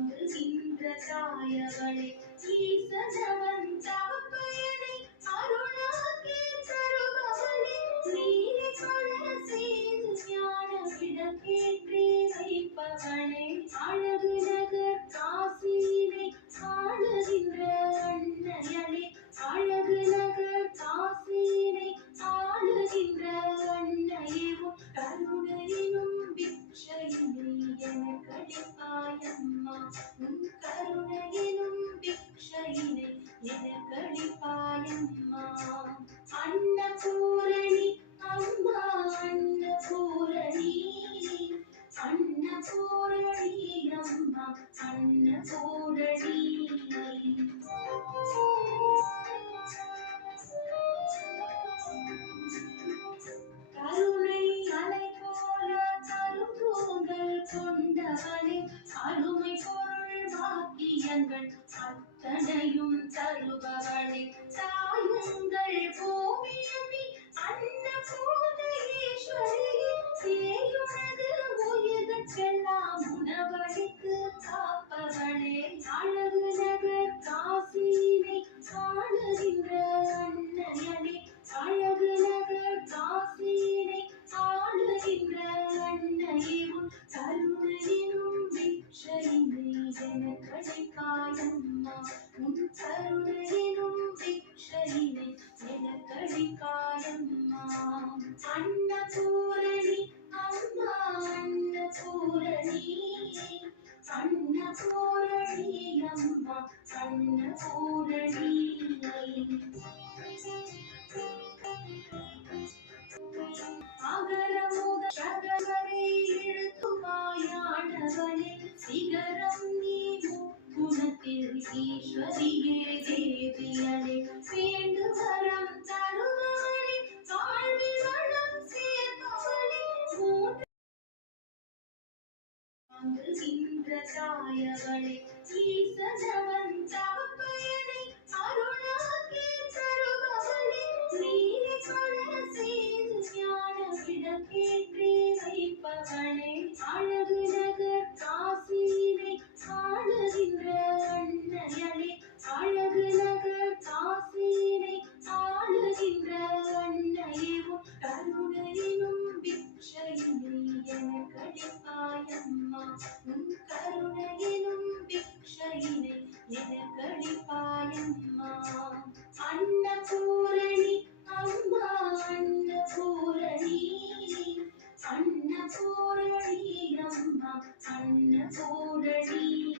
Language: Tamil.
தாங்குகின்ற தாயவளே ஈசனவன் தவப்பயனை அருளாக்கி தருபவளே நீரை கொட செய்து ஞான விளக்கேற்றி வைப்பவளே அழகு நகர் காசியினை ஆளுகின்ற அன்னையளே அழகு நகர் காசியினை ஆளுகின்ற அன்னையேவும் கருணையினும் பிக்ஷையினை எனக்களிப்பாயம்மா உன் கருணையினும் பிக்ஷையினை எனக்களிப்பாயம்மா அன்னபூரணி அம்மா அன்னபூரணி அன்னபூரணி அம்மா அன்னபூரணி கருணை அலை போல கரும்பூங்கள் கொண்டவளே அருமை பொருள் வாக்கியங்கள் அத்தனையும் தருபவளே தாயுங்கள் பூமியணி அன்னபூர்ணேஸ்வரி சேயுனது உயிர்கட்கெல்லாம் உணவளித்து காப்பவளே அழகு நகர் காசியினை ஆளுகின்ற அன்னையளே அழகு நகர் காசியினை ஆளுகின்ற அன்னையேவும் கருணையினும் பிக்ஷையினை எனக்களிப்பாயம்மா உன் கருணையினும் பிக்ஷையினை எனக்களிப்பாயம்மா அன்னபூரணி அம்மா அன்னபூரணி அன்னபூரணி அம்மா அன்னபூரணி அகரமுத சகவரை இழுத்துமாயானவளே சிகரம் நீ முக்குணத்தில் ஈஸ்வரியே தேவியளே வேண்டு வரம் தருபவளே வாழ்வில் வளம் சேர்ப்பவளே தாங்குகின்ற தாயவளே ஈசனவன்